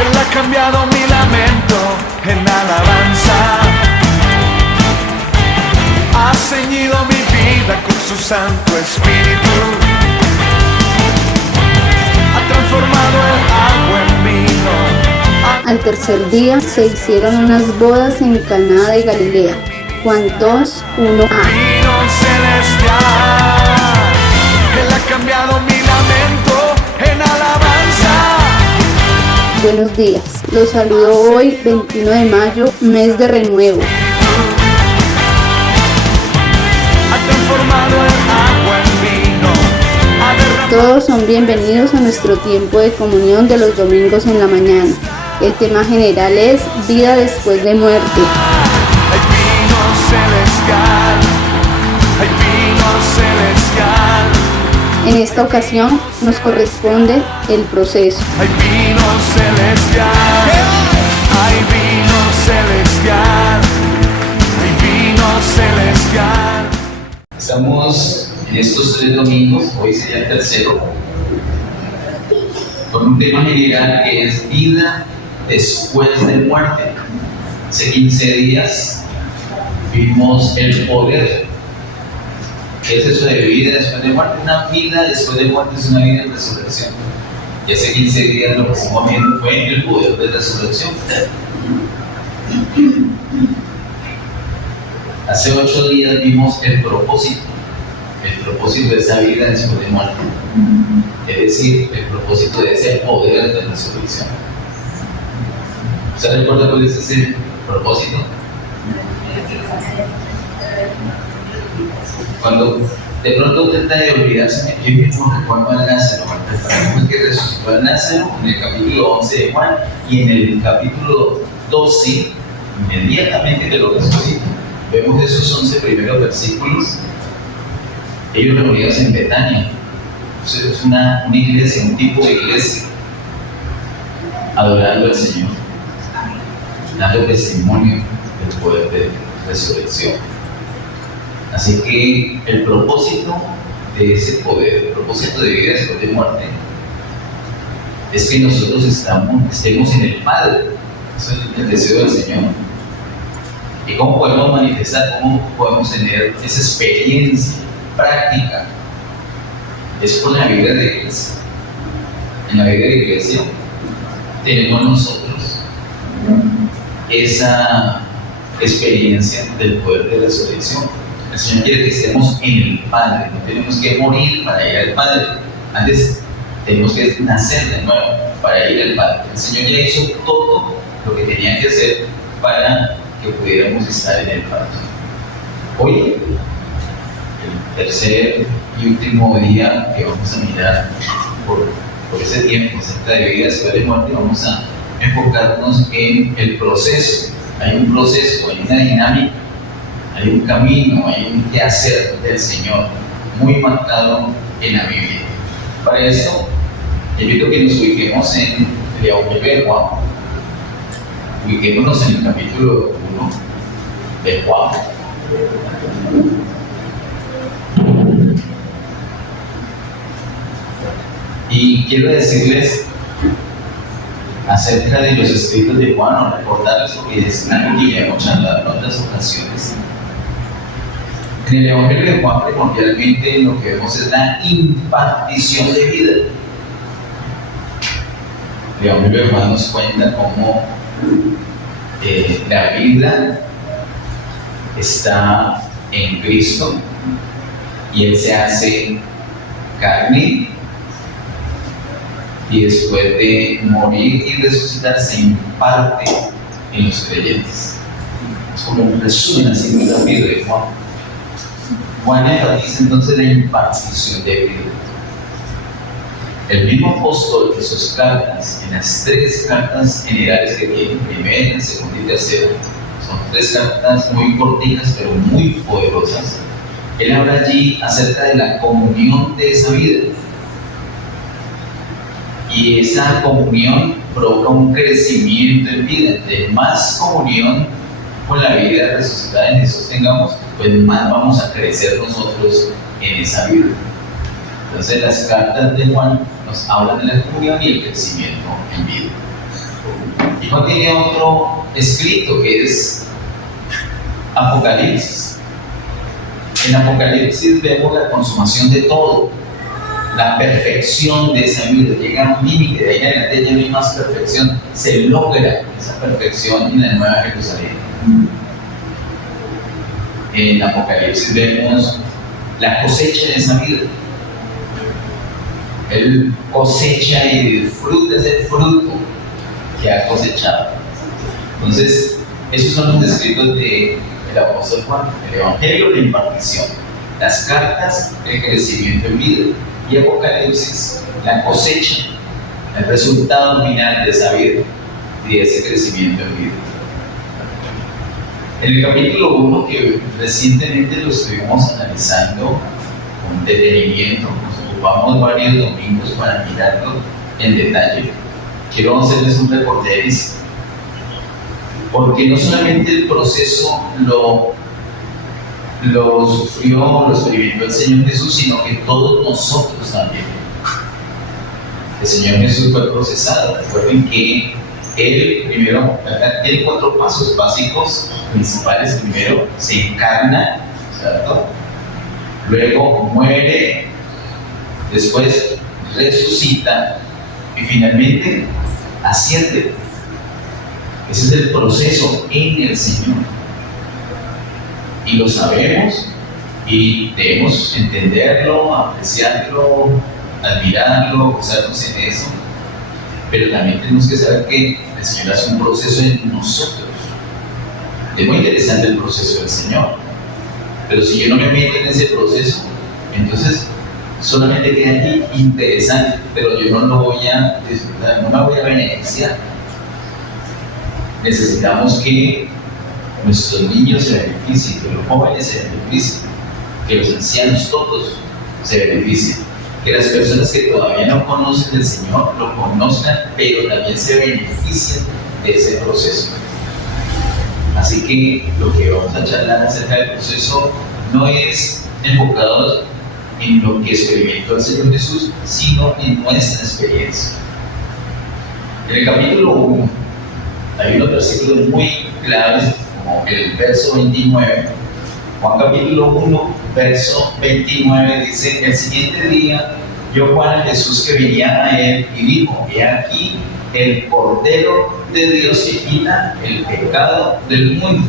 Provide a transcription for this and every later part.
Él ha cambiado mi lamento en alabanza. Ha ceñido mi vida con su Santo Espíritu. Ha transformado el agua en vino. Al tercer día se hicieron unas bodas en Caná de Galilea. Juan 2, 1a. Vino celestial. Él ha cambiado mi lamento en alabanza. Buenos días, los saludo hoy 21 de mayo, mes de renuevo. Ha transformado el agua en vino. Ha derramado. Todos son bienvenidos a nuestro tiempo de comunión de los domingos en la mañana. El tema general es vida después de muerte. Hay vino celestial. Hay vino celestial. En esta ocasión nos corresponde el proceso. Hay vino celestial. Hay vino celestial. Hay vino celestial. Estamos en estos 3 domingos, hoy sería el tercero, con un tema general que es vida después de muerte. Hace 15 días vimos el poder. ¿Qué es eso de vida después de muerte? Una vida después de muerte es una vida en resurrección. Y hace 15 días lo que estamos viendo fue el poder de resurrección. Hace 8 días vimos el propósito de esa vida después de muerte. Es decir, el propósito de ese poder de resurrección. ¿Usted recuerda cuál es ese propósito? Cuando de pronto trata de olvidarse, yo mismo recuerdo al Lázaro, el que resucitó al Lázaro en el capítulo 11 de Juan, y en el capítulo 12, inmediatamente que lo resucita, vemos esos 11 primeros versículos, ellos reunidos en Betania. Es una iglesia, un tipo de iglesia, adorando al Señor, dando testimonio del poder de resurrección. Así que el propósito de ese poder, el propósito de vida después de muerte, es que nosotros estemos en el Padre. Eso es el deseo del Señor. ¿Y cómo podemos manifestar, cómo podemos tener esa experiencia práctica? Es con la vida de iglesia. En la vida de iglesia tenemos nosotros esa experiencia del poder de resurrección. El Señor quiere que estemos en el Padre. No tenemos que morir para ir al Padre. Antes tenemos que nacer de nuevo para ir al Padre. El Señor ya hizo todo lo que tenía que hacer para que pudiéramos estar en el Padre. Hoy, el tercer y último día que vamos a mirar por ese tiempo acerca de vida después de muerte, vamos a enfocarnos en el proceso. Hay un proceso, hay una dinámica, hay un camino, hay un quehacer del Señor muy marcado en la Biblia. Para esto, invito a que nos ubiquemos en el Evangelio de Juan. Ubiquémonos en el capítulo 1 de Juan. Y quiero decirles acerca de los escritos de Juan, o recordarles, porque es algo que ya hemos charlado en otras ocasiones. En el Evangelio de Juan, primordialmente, lo que vemos es la impartición de vida. El Evangelio de Juan nos cuenta cómo la vida está en Cristo y Él se hace carne, y después de morir y resucitar se imparte en los creyentes. Es como un resumen así muy rápido de Juan. Juan enfatiza entonces la impartición de vida. El mismo apóstol en sus cartas, en las 3 cartas generales que tiene, primera, segunda y tercera, son 3 cartas muy cortitas pero muy poderosas. Él habla allí acerca de la comunión de esa vida. Y esa comunión provoca un crecimiento en vida. Entre más comunión con la vida resucitada en Jesús tengamos, pues más vamos a crecer nosotros en esa vida. Entonces las cartas de Juan nos hablan de la comunión y el crecimiento en vida. no tiene otro escrito que es Apocalipsis. En Apocalipsis vemos la consumación de todo, la perfección de esa vida. Llega a un límite, de ahí en adelante ya no hay más perfección. Se logra esa perfección en la Nueva Jerusalén. En Apocalipsis vemos la cosecha de esa vida. Él cosecha y disfruta ese fruto que ha cosechado. Entonces, esos son los escritos del apóstol Juan: el Evangelio, la impartición; las cartas, el crecimiento en vida; y Apocalipsis, la cosecha, el resultado final de esa vida y de ese crecimiento en vida. En el capítulo 1, que recientemente lo estuvimos analizando con detenimiento, nos ocupamos varios domingos para mirarlo en detalle. Quiero hacerles un recorderis, porque no solamente el proceso lo sufrió, lo experimentó el Señor Jesús, sino que todos nosotros también. El Señor Jesús fue procesado. Recuerden que Él primero tiene 4 pasos básicos principales. Primero se encarna, ¿cierto? Luego muere, después resucita y finalmente asciende. Ese es el proceso en el Señor. Y lo sabemos y debemos entenderlo, apreciarlo, admirarlo, gozarnos en eso. Pero también tenemos que saber que el Señor hace un proceso en nosotros. Es muy interesante el proceso del Señor. Pero si yo no me meto en ese proceso, entonces solamente queda aquí interesante, pero yo no lo voy a disfrutar, no me voy a beneficiar. Necesitamos que nuestros niños se beneficien, que los jóvenes se beneficien, que los ancianos todos se beneficien, que las personas que todavía no conocen al Señor lo conozcan, pero también se beneficien de ese proceso. Así que lo que vamos a charlar acerca del proceso no es enfocado en lo que experimentó el Señor Jesús, sino en nuestra experiencia. En el capítulo 1 hay unos versículos muy claves, como el verso 29. Juan capítulo 1, verso 29 dice: el siguiente día vio Juan a Jesús que venía a él y dijo: he aquí el Cordero de Dios que quita el pecado del mundo.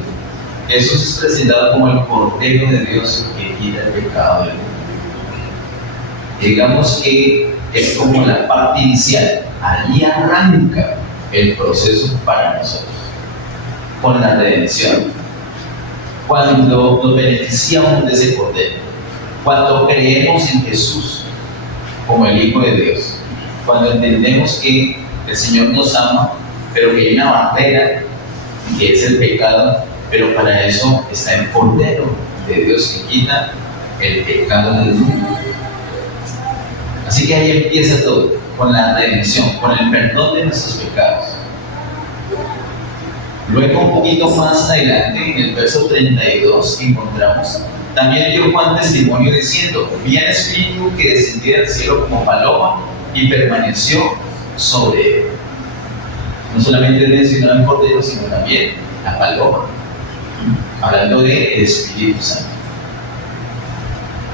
Jesús es presentado como el Cordero de Dios que quita el pecado del mundo. Digamos que es como la parte inicial. Allí arranca el proceso para nosotros, con la redención. Cuando nos beneficiamos de ese Cordero, cuando creemos en Jesús como el Hijo de Dios, cuando entendemos que el Señor nos ama, pero que hay una barrera que es el pecado, pero para eso está el Cordero de Dios que quita el pecado del mundo. Así que ahí empieza todo, con la redención, con el perdón de nuestros pecados. Luego, un poquito más adelante, en el verso 32, encontramos: también dio Juan testimonio diciendo: vi al Espíritu que descendía del cielo como paloma y permaneció sobre él. No solamente mencionó el Cordero, sino también la paloma, hablando del Espíritu Santo.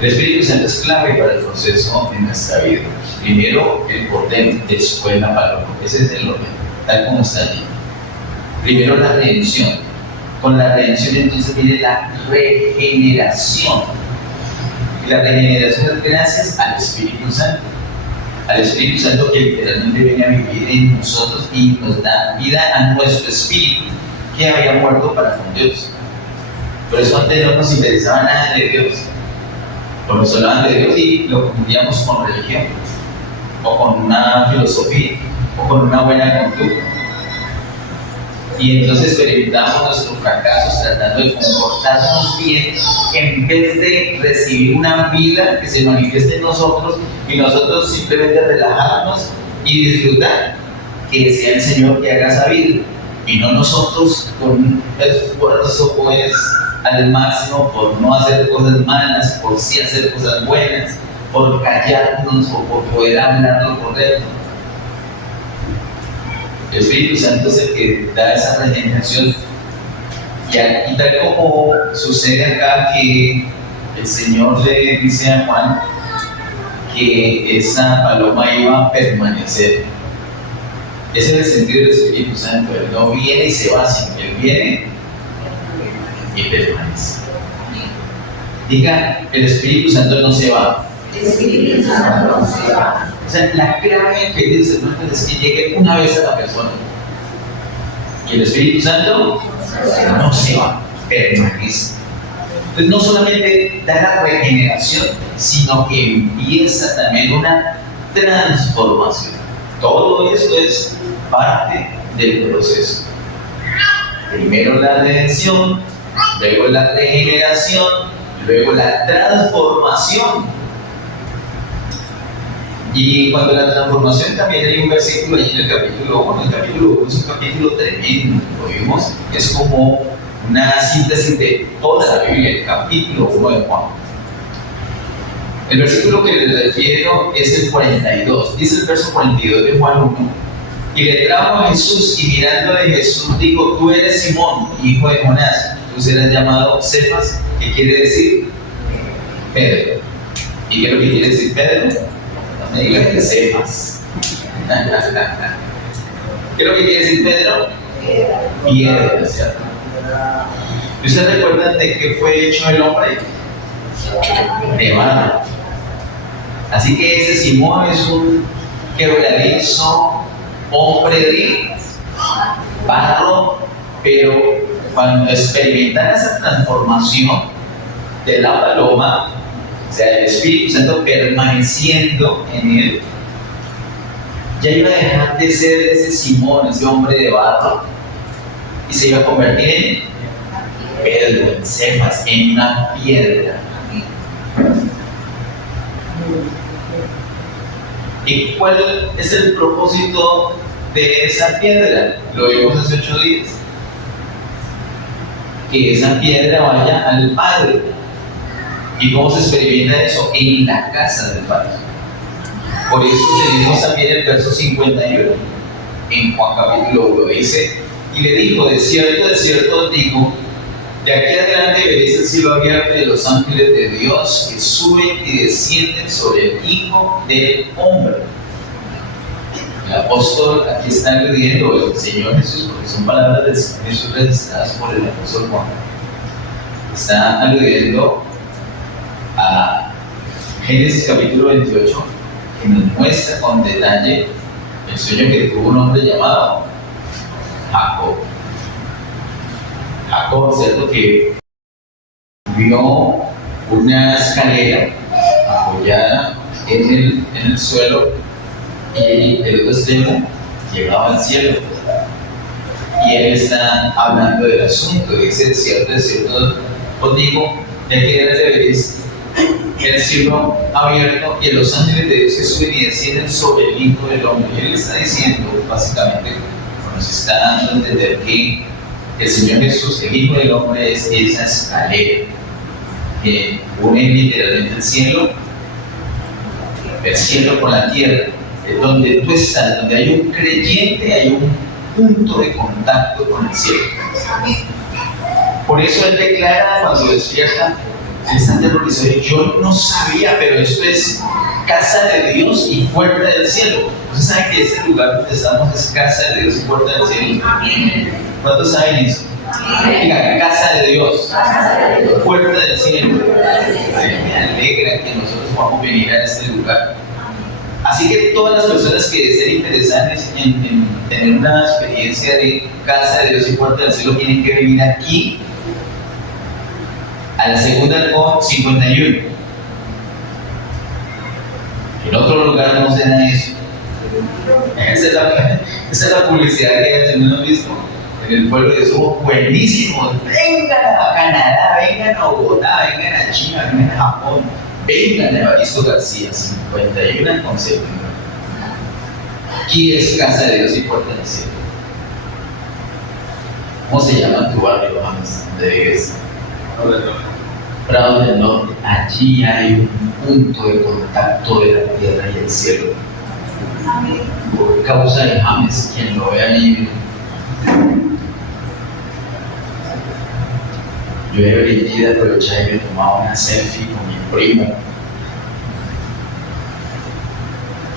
El Espíritu Santo es clave para el proceso en nuestra vida. Primero el Cordero, después la paloma. Ese es el orden, tal como está allí. Primero la redención. Con la redención entonces viene la regeneración. Y la regeneración es gracias al Espíritu Santo. Al Espíritu Santo que literalmente viene a vivir en nosotros y nos da vida a nuestro espíritu que había muerto para con Dios. Por eso antes no nos interesaba nada de Dios. Porque nos hablaban de Dios y lo confundíamos con religión, o con una filosofía, o con una buena conducta. Y entonces experimentábamos nuestros fracasos tratando de comportarnos bien, en vez de recibir una vida que se manifieste en nosotros y nosotros simplemente relajarnos y disfrutar, que sea el Señor que haga esa vida y no nosotros con un esfuerzo pues al máximo por no hacer cosas malas, por sí hacer cosas buenas, por callarnos o por poder hablar lo correcto. El Espíritu Santo es el que da esa regeneración. Y tal como sucede acá, que el Señor le dice a Juan que esa paloma iba a permanecer. Ese es el sentido del Espíritu Santo. Él no viene y se va, sino que Él viene y permanece. Diga, el Espíritu Santo no se va. El Espíritu Santo no se va. O sea, la clave que dice hermanos es que llegue una vez a la persona. Y el Espíritu Santo no se va, permanece. Entonces no solamente da la regeneración, sino que empieza también una transformación. Todo esto es parte del proceso. Primero la redención, luego la regeneración, luego la transformación. Y cuando la transformación también hay un versículo ahí en el capítulo 1, el capítulo 1 es un capítulo tremendo, lo vimos, es como una síntesis de toda la Biblia, el capítulo 1 de Juan. El versículo que les refiero es el 42, dice el verso 42 de Juan 1. Y le trajo a Jesús, y mirándole Jesús dijo: tú eres Simón, hijo de Jonás, tú serás llamado Cefas, que quiere decir Pedro. ¿Y qué es lo que quiere decir Pedro? No me digas que Cefas. ¿Qué es lo que quiere decir Pedro? Piedra, ¿cierto? ¿Y ustedes recuerdan de qué fue hecho el hombre? De barro. Así que ese Simón es un quebradizo hombre de barro, pero cuando experimentan esa transformación de la paloma, o sea, el Espíritu Santo permaneciendo en él, ya iba a dejar de ser ese Simón, ese hombre de barro, y se iba a convertir en Pedro, en Cefas, en una piedra. ¿Y cuál es el propósito de esa piedra? Lo vimos hace 8 días. Que esa piedra vaya al Padre. ¿Y cómo se experimenta eso? En la casa del Padre. Por eso tenemos también el verso 51 en Juan capítulo 1. Dice: y le dijo: de cierto os digo, de aquí adelante veréis el cielo abierto y los ángeles de Dios que suben y descienden sobre el Hijo del Hombre. El apóstol aquí está aludiendo, el Señor Jesús, porque son palabras del Señor Jesús registradas por el apóstol Juan. Está aludiendo a Génesis capítulo 28, que nos muestra con detalle el sueño que tuvo un hombre llamado Jacob. Jacob, ¿cierto? Que vio una escalera apoyada en el suelo y el otro extremo llegaba al cielo. Y él está hablando del asunto, dice: de cierto os digo, de que veréis el cielo abierto y los ángeles de Dios que suben y descienden sobre el Hijo del Hombre. Y él está diciendo, básicamente, nos está dando a entender que el Señor Jesús, el Hijo del Hombre, es esa escalera que une literalmente el cielo con la tierra, es donde tú estás, donde hay un creyente, hay un punto de contacto con el cielo. Por eso él declara cuando despierta, él está aterrorizado: yo no sabía, pero esto es casa de Dios y puerta del cielo. ¿Ustedes saben que este lugar donde estamos es casa de Dios y puerta del cielo? ¿Cuántos saben eso? Diga: casa de Dios, puerta del cielo. Ay, me alegra que nosotros podamos venir a este lugar. Así que todas las personas que estén interesadas en tener una experiencia de casa de Dios y puerta del cielo tienen que venir aquí a la segunda con 51. En otro lugar no se da eso. Esa es la publicidad que hacen, ¿no han visto? En el pueblo de somos buenísimos. Vengan a Canadá, vengan a Bogotá, vengan a China, vengan a Japón, vengan a Evaristo García, 51 con 7. Aquí es casa de Dios y puerta del cielo. ¿Cómo se llama tu barrio, James? ¿Dónde vives? Prado del Norte. Allí hay un punto de contacto de la tierra y el cielo. por causa de James, quien lo vea libre. Yo he venido a aprovechar y me tomaba una selfie con mi primo,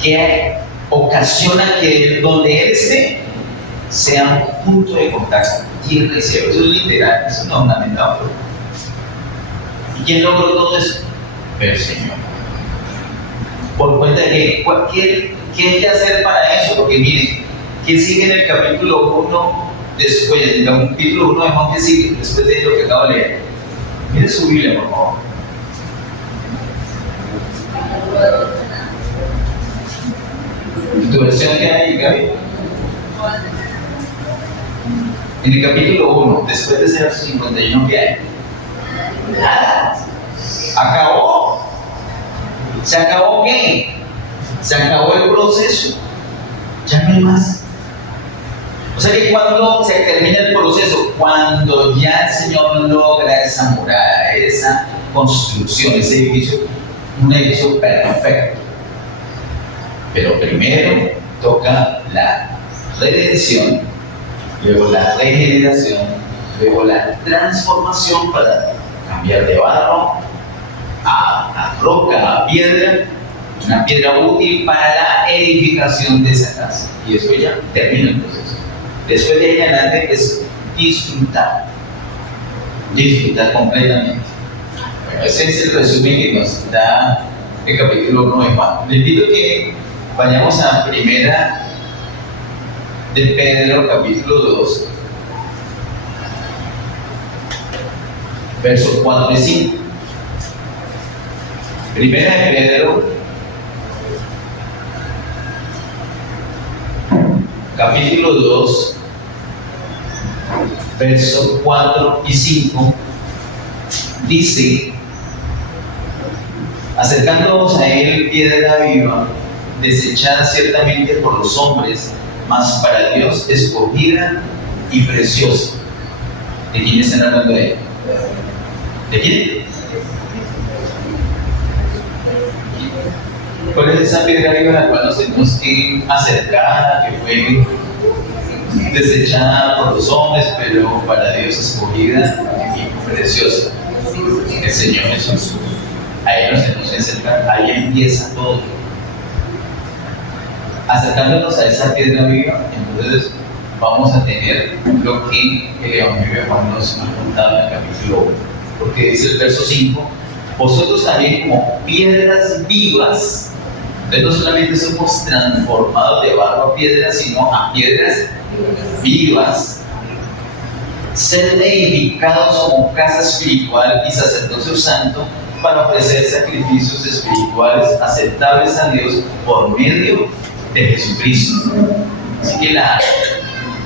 que ocasiona que donde él esté sea un punto de contacto, tierra y cielo. Eso es literal, eso no es una metáfora. ¿Y quién logró todo eso? El Señor. Por cuenta de que ¿qué hay que hacer para eso? Porque miren, ¿qué sigue en el capítulo 1 después? En el capítulo 1 de Juan, ¿qué sigue después de lo que acabo de leer? Miren su Biblia, por favor. ¿Tu versión qué hay, Gaby? En el capítulo 1, después de ese verso 51, ¿qué hay? Nada. Acabó. ¿Se acabó qué? Se acabó el proceso. Ya no hay más. O sea que cuando se termina el proceso, cuando ya el Señor logra esa morada, esa construcción, ese edificio, un edificio perfecto. Pero primero toca la redención, luego la regeneración, luego la transformación para cambiar de barro a roca, a piedra, una piedra útil para la edificación de esa casa. Y después ya termina el proceso. Después de ahí en adelante es disfrutar completamente. Bueno, ese es el resumen que nos da el capítulo 1 de Juan. Les pido que vayamos a Primera de Pedro, capítulo 2, versos 4 y 5. Primera de Pedro, capítulo 2, versos 4 y 5, dice: acercándonos a él, piedra viva, desechada ciertamente por los hombres, mas para Dios escogida y preciosa. ¿De quién están hablando ahí? ¿De quién? ¿Cuál es esa piedra viva a la cual nos tenemos que acercar, que fue desechada por los hombres, pero para Dios escogida y preciosa? El Señor Jesús. Ahí nos tenemos que acercar, ahí empieza todo. Acercándonos a esa piedra viva, entonces vamos a tener lo que el Evangelio de Juan nos ha contado en el capítulo 1. Porque dice el verso 5: vosotros también, como piedras vivas, entonces no solamente somos transformados de barro a piedra, sino a piedras vivas, ser edificados como casa espiritual y sacerdocio santo, para ofrecer sacrificios espirituales aceptables a Dios por medio de Jesucristo. Así que la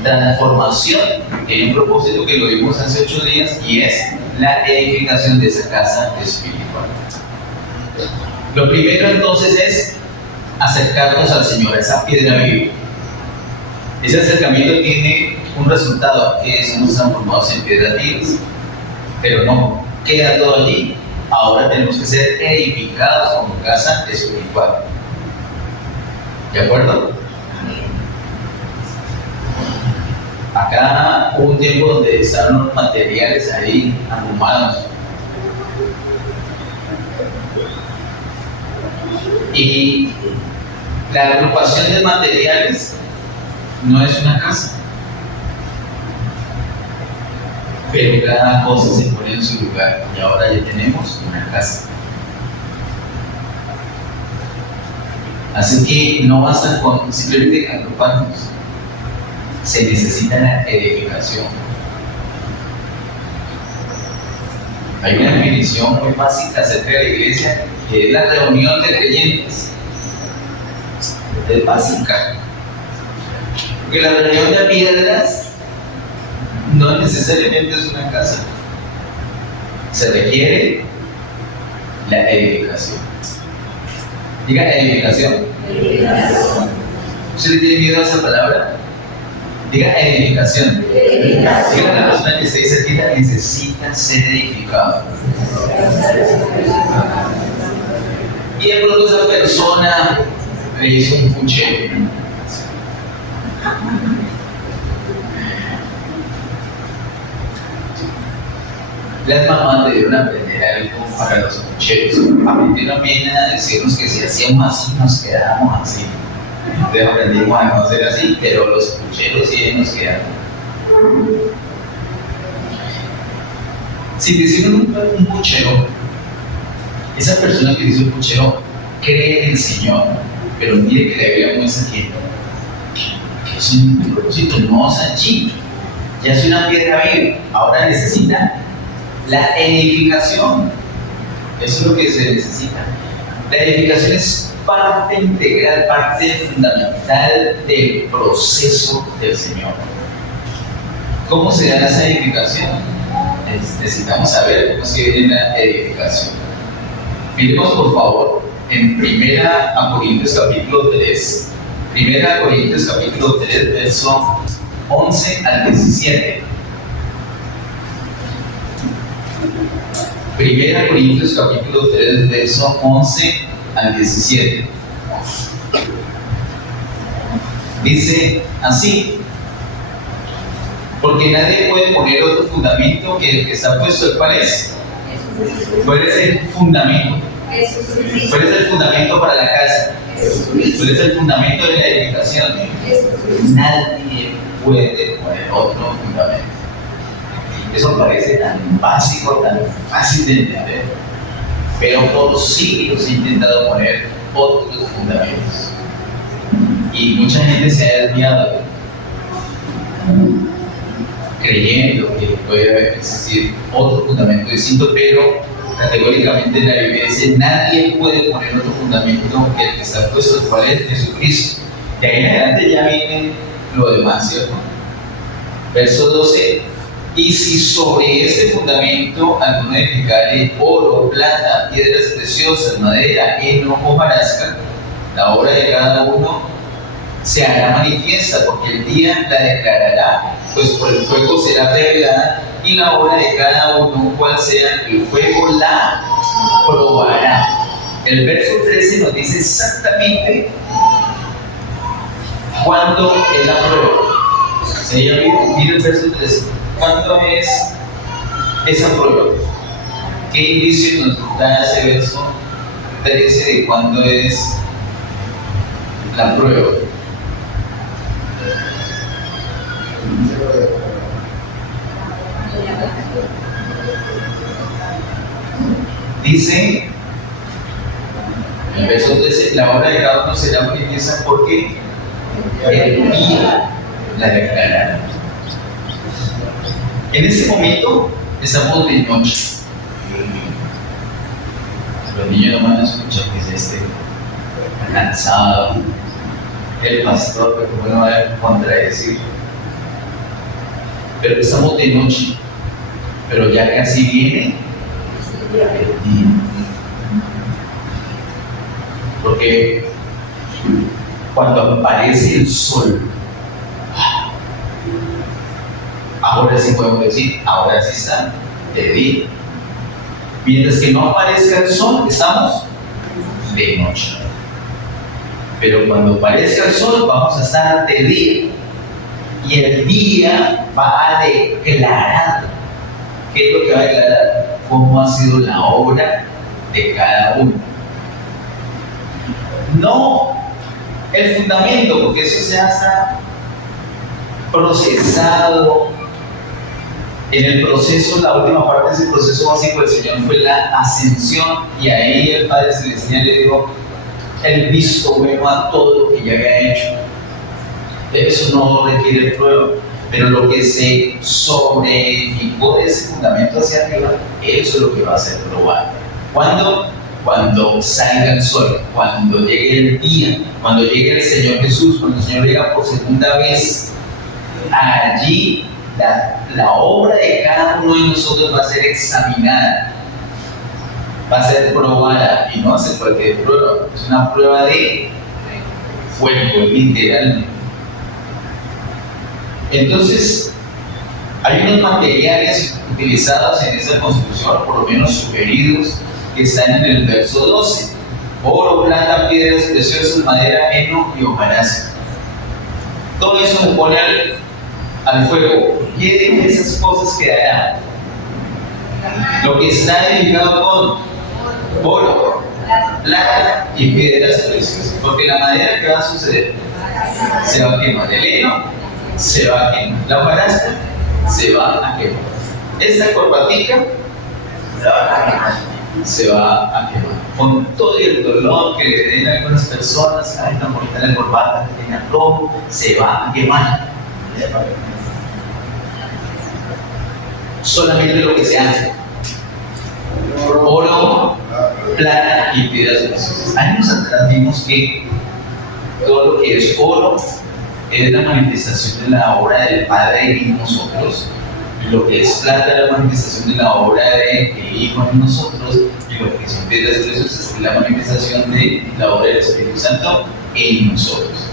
transformación tiene un propósito que lo vimos hace 8 días, y es la edificación de esa casa espiritual. Lo primero entonces es acercarnos al Señor, a esa piedra viva. Ese acercamiento tiene un resultado, que somos transformados en piedras vivas, pero no queda todo allí. Ahora tenemos que ser edificados como casa espiritual. ¿De acuerdo? Acá hubo un tiempo donde estaban los materiales ahí arrumados. Y la agrupación de materiales no es una casa, pero cada cosa se pone en su lugar, y ahora ya tenemos una casa. Así que no basta con simplemente agruparnos, se necesita la edificación. Hay una definición muy básica acerca de la iglesia, que es la reunión de creyentes. Es básica, porque la reunión de piedras no necesariamente es una casa. Se requiere la edificación. Diga edificación. ¿Usted le tiene miedo a esa palabra? Diga edificación. Diga a la persona que esté cerquita: necesita ser edificado. Y de pronto esa persona le hizo un puchero. Las mamás debieron aprender algo para los pucheros. Aprendieron bien a decirnos que si hacíamos así, nos quedábamos así. Entonces aprendimos a no hacer así, pero los pucheros sí nos quedaron. Si te hicieron un puchero, esa persona que hizo el puchero cree en el Señor, pero mire que la Biblia muestra que es un propósito no allí. Ya es una piedra viva, ahora necesita la edificación. Eso es lo que se necesita. La edificación es parte integral, parte fundamental del proceso del Señor. ¿Cómo se da esa edificación? Necesitamos saber cómo es que viene la edificación. Miremos por favor en 1 Corintios capítulo 3. 1 Corintios capítulo 3, verso 11 al 17. 1 Corintios capítulo 3, verso 11 al 17. Dice así: porque nadie puede poner otro fundamento que el que está puesto. ¿El cuál es? ¿Cuál es el fundamento? ¿Cuál es el fundamento para la casa? ¿Cuál es el fundamento de la edificación? Nadie puede poner otro fundamento. Eso parece tan básico, tan fácil de entender, pero por siglos he intentado poner otros fundamentos y mucha gente se ha desviado creyendo que puede existir otro fundamento distinto, pero categóricamente la Biblia dice: nadie puede poner otro fundamento que el que está puesto, el cual es Jesucristo. De ahí en adelante ya viene lo demás, ¿cierto? Verso 12: y si sobre este fundamento alguno edificare oro, plata, piedras preciosas, madera, heno o hojarasca, la obra de cada uno se hará manifiesta, porque el día la declarará, pues por el fuego será revelada, y la obra de cada uno, cual sea, el fuego la probará. El verso 13 nos dice exactamente cuándo es la prueba. Mira el verso 13. ¿Cuándo es esa prueba? ¿Qué indicio nos da ese verso 13 de cuándo es la prueba? Dice el verso 13: la obra de cada uno será manifiesta, porque el día la declarará. En este momento estamos de noche. Los niños no van a escuchar que es cansado. El pastor, pero ¿cómo no va a contradecir? Pero estamos de noche, pero ya casi viene el día. Porque cuando aparece el sol, ahora sí podemos decir, ahora sí está de día. Mientras que no aparezca el sol, estamos de noche. Pero cuando aparezca el sol, vamos a estar de día. Y el día va a declarar. ¿Qué es lo que va a declarar? Cómo ha sido la obra de cada uno. No el fundamento, porque eso ya está procesado. En el proceso, la última parte de ese proceso básico del Señor fue la ascensión, y ahí el Padre Celestial le dijo el visto bueno a todo lo que ya había hecho. Eso no requiere prueba, pero lo que se sobreedificó de ese fundamento hacia arriba, eso es lo que va a ser probado. ¿Cuándo? Cuando salga el sol, cuando llegue el día, cuando llegue el Señor Jesús, cuando el Señor llega por segunda vez. Allí la obra de cada uno de nosotros va a ser examinada, va a ser probada, y no va a ser cualquier prueba, es una prueba de fuego, literalmente. Entonces, hay unos materiales utilizados en esa construcción, por lo menos sugeridos, que están en el verso 12. oro, plata, piedras preciosas, madera, heno y hojarasca. Todo eso se pone al fuego. ¿Qué de esas cosas quedará? Lo que está edificado con oro, plata y piedras preciosas. Porque la madera, ¿qué va a suceder? Se va a quemar. El heno se va a quemar. La hojarasca se va a quemar. Esta corbatica se va a quemar. Con todo el dolor que le den a algunas personas, hay una bonita la corbata que tenga rojo, se va a quemar. Solamente lo que se hace: oro, plata y piedras preciosas. Años atrás vimos que todo lo que es oro es la manifestación de la obra del Padre en nosotros, y lo que es plata es la manifestación de la obra del Hijo en nosotros, y lo que son piedras preciosas es la manifestación de la obra del Espíritu Santo en nosotros.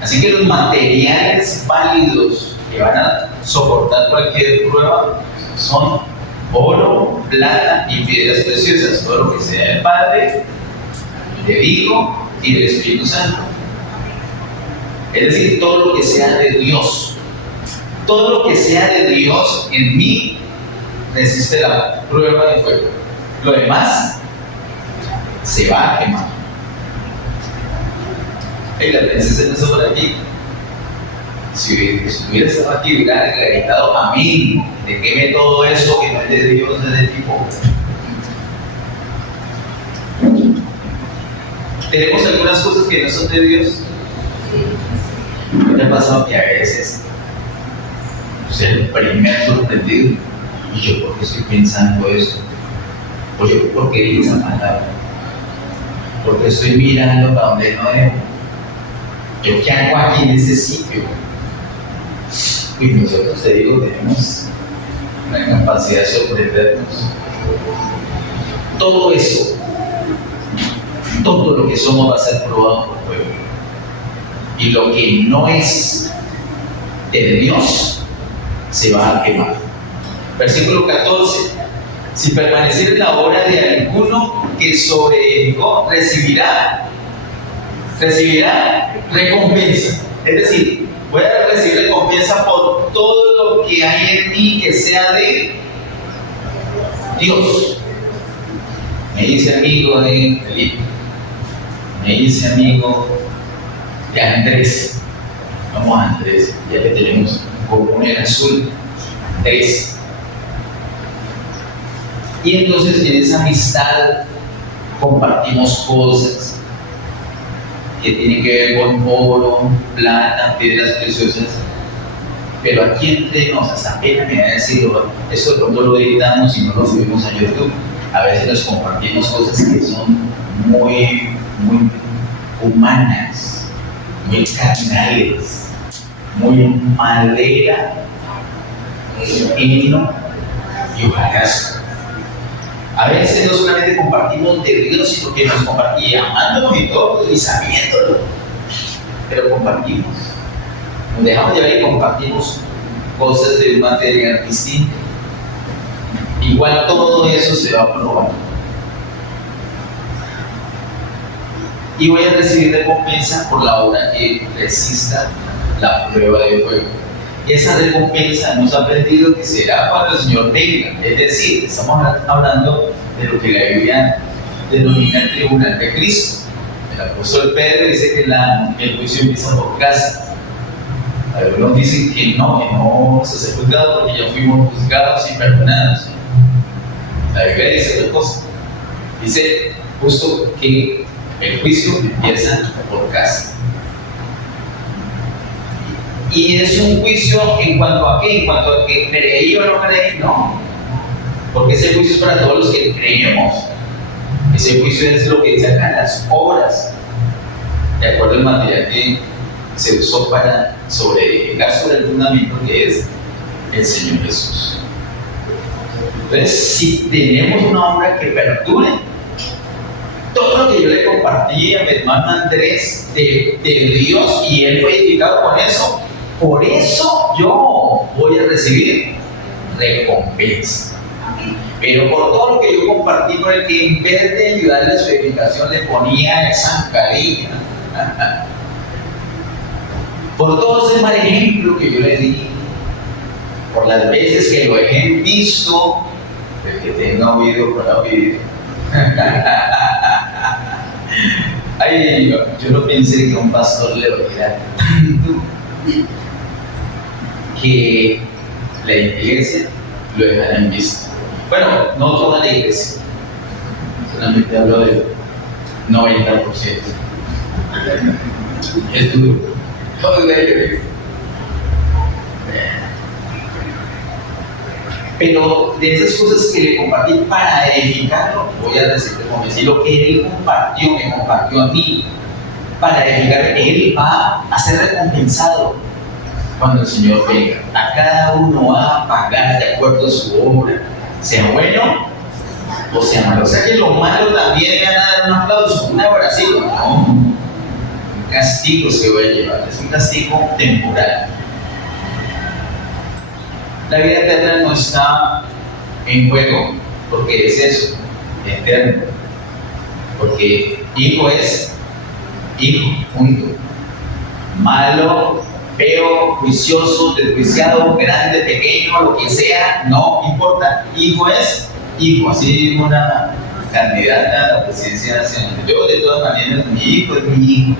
Así que los materiales válidos que van a soportar cualquier prueba son oro, plata y piedras preciosas, todo lo que sea del Padre, del Hijo y del Espíritu Santo. Es decir, todo lo que sea de Dios. Todo lo que sea de Dios en mí resiste la prueba de fuego. Lo demás se va a quemar. La princesa no está por aquí. Si hubiera estado aquí, hubiera gritado amén. De queme todo eso que no es de Dios, es de tipo. Tenemos algunas cosas que no son de Dios. ¿Qué ha pasado? Que a veces soy el primer sorprendido. ¿Y yo por qué estoy pensando esto? Oye, ¿por qué dije esa palabra? ¿Por qué estoy mirando para donde no debo? ¿Yo qué hago aquí en este sitio? Y nosotros, te digo, tenemos una capacidad de sorprendernos. Todo eso, todo lo que somos va a ser probado por fuego. Y lo que no es de Dios se va a quemar. Versículo 14: si permaneciera en la obra de alguno que sobreedificó, recibirá recompensa. Es decir, voy a recibir recompensa por todo lo que hay en mí que sea de Dios. Me hice amigo de Felipe, me hice amigo de Andrés. Vamos a Andrés, ya que tenemos como en azul, Andrés. Y entonces en esa amistad compartimos cosas que tienen que ver con oro, plata, piedras preciosas. Pero aquí entre nos, hasta pena me da decirlo, eso de pronto lo editamos y no lo subimos a YouTube. A veces nos compartimos cosas que son muy humanas, muy carnales, muy madera, heno y hojarasca. A veces no solamente compartimos de Dios, sino que nos compartimos amándonos y todo y sabiéndolo, pero compartimos. Nos dejamos llevar y compartimos cosas de un material distinto. Igual todo eso se va a probar. Y voy a recibir recompensa por la obra que resista la prueba de fuego. Esa recompensa hemos aprendido que será cuando el Señor venga. Es decir, estamos hablando de lo que la Biblia denomina el tribunal de Cristo. El apóstol Pedro dice que el juicio empieza por casa. Algunos dicen que no se hace juzgado porque ya fuimos juzgados y perdonados. La Biblia dice otra cosa. Dice justo que el juicio empieza por casa. Y es un juicio en cuanto a qué, en cuanto a que creí o no creí, no. Porque ese juicio es para todos los que creemos. Ese juicio es lo que dice acá, las obras, de acuerdo al material que se usó para edificar sobre el fundamento que es el Señor Jesús. Entonces, si tenemos una obra que perdure, todo lo que yo le compartí a mi hermano Andrés de Dios y él fue edificado con eso, por eso yo voy a recibir recompensa. Pero por todo lo que yo compartí con el que en vez de ayudarle a su edificación le ponía zancadilla, por todo ese mal ejemplo que yo le di, por las veces que lo dejé visto, el que tenga oído para oír. Ay, yo no pensé que a un pastor le doliera tanto que la iglesia lo dejara en visto. Bueno, no toda la iglesia, solamente hablo del 90%. Es duro. Pero de esas cosas que le compartí para edificarlo, voy a decirte como decir, lo que él compartió, me compartió a mí, para edificar, él va a ser recompensado cuando el Señor venga. A cada uno va a pagar de acuerdo a su obra, sea bueno o sea malo. O sea que lo malo también me van a dar un aplauso, un abrazo, no, un castigo se va a llevar, es un castigo temporal. La vida eterna no está en juego, porque es eso, eterno. Porque hijo es hijo, punto. Malo, feo, juicioso, desjuiciado, grande, pequeño, lo que sea, no importa. Hijo es hijo. Así una candidata a la presidencia nacional. Yo, de todas maneras, mi hijo es mi hijo,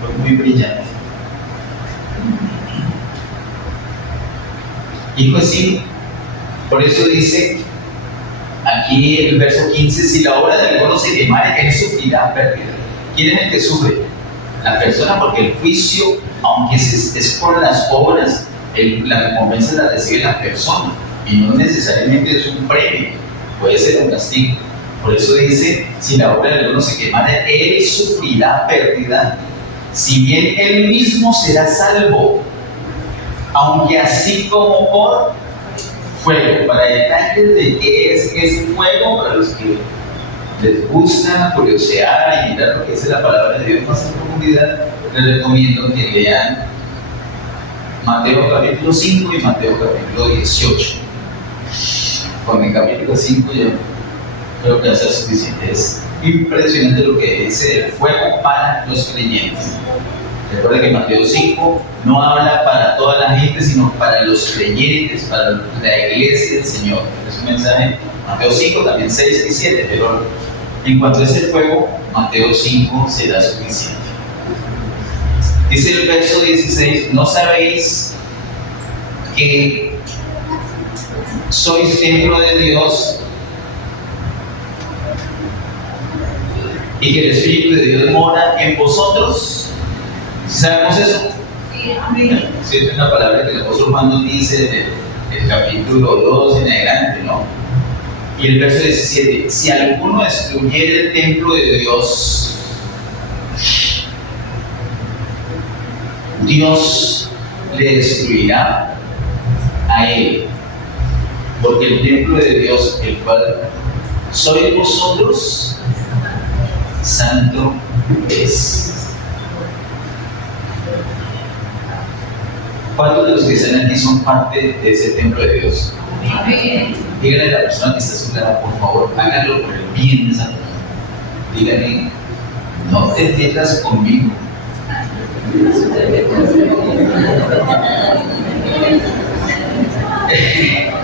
fue muy brillante. Hijo es hijo. Por eso dice aquí el verso 15: si la obra de alguno se quemare, él sufrirá pérdida. ¿Quién es el que sufre? La persona, porque el juicio, aunque es por las obras, la recompensa la recibe la persona y no necesariamente es un premio, puede ser un castigo. Por eso dice: si la obra de alguno se quemare, él sufrirá pérdida, si bien él mismo será salvo, aunque así como por fuego. Para detalles de qué es ese fuego, para los que les gusta curiosear y mirar lo que es la palabra de Dios más en profundidad, les recomiendo que lean Mateo capítulo 5 y Mateo capítulo 18. Con el capítulo 5 yo creo que va a ser suficiente. Es impresionante lo que dice el fuego para los creyentes. Recuerda que Mateo 5 no habla para toda la gente, sino para los creyentes, para la iglesia del Señor. Es un mensaje, Mateo 5, también 6 y 7, pero en cuanto a ese fuego, Mateo 5 será suficiente. Dice el verso 16: ¿no sabéis que sois templo de Dios y que el Espíritu de Dios mora en vosotros? ¿Sabemos eso? Sí, es una palabra que el apóstol Juan nos dice en el capítulo 2 en adelante, ¿no? Y el verso 17: si alguno destruyere el templo de Dios, Dios le destruirá a él, porque el templo de Dios, el cual sois vosotros, santo es. ¿Cuántos de los que están aquí son parte de ese templo de Dios? Amén. Díganle a la persona que está a su lado, por favor, háganlo por el bien de esa persona. Díganle: no te metas conmigo.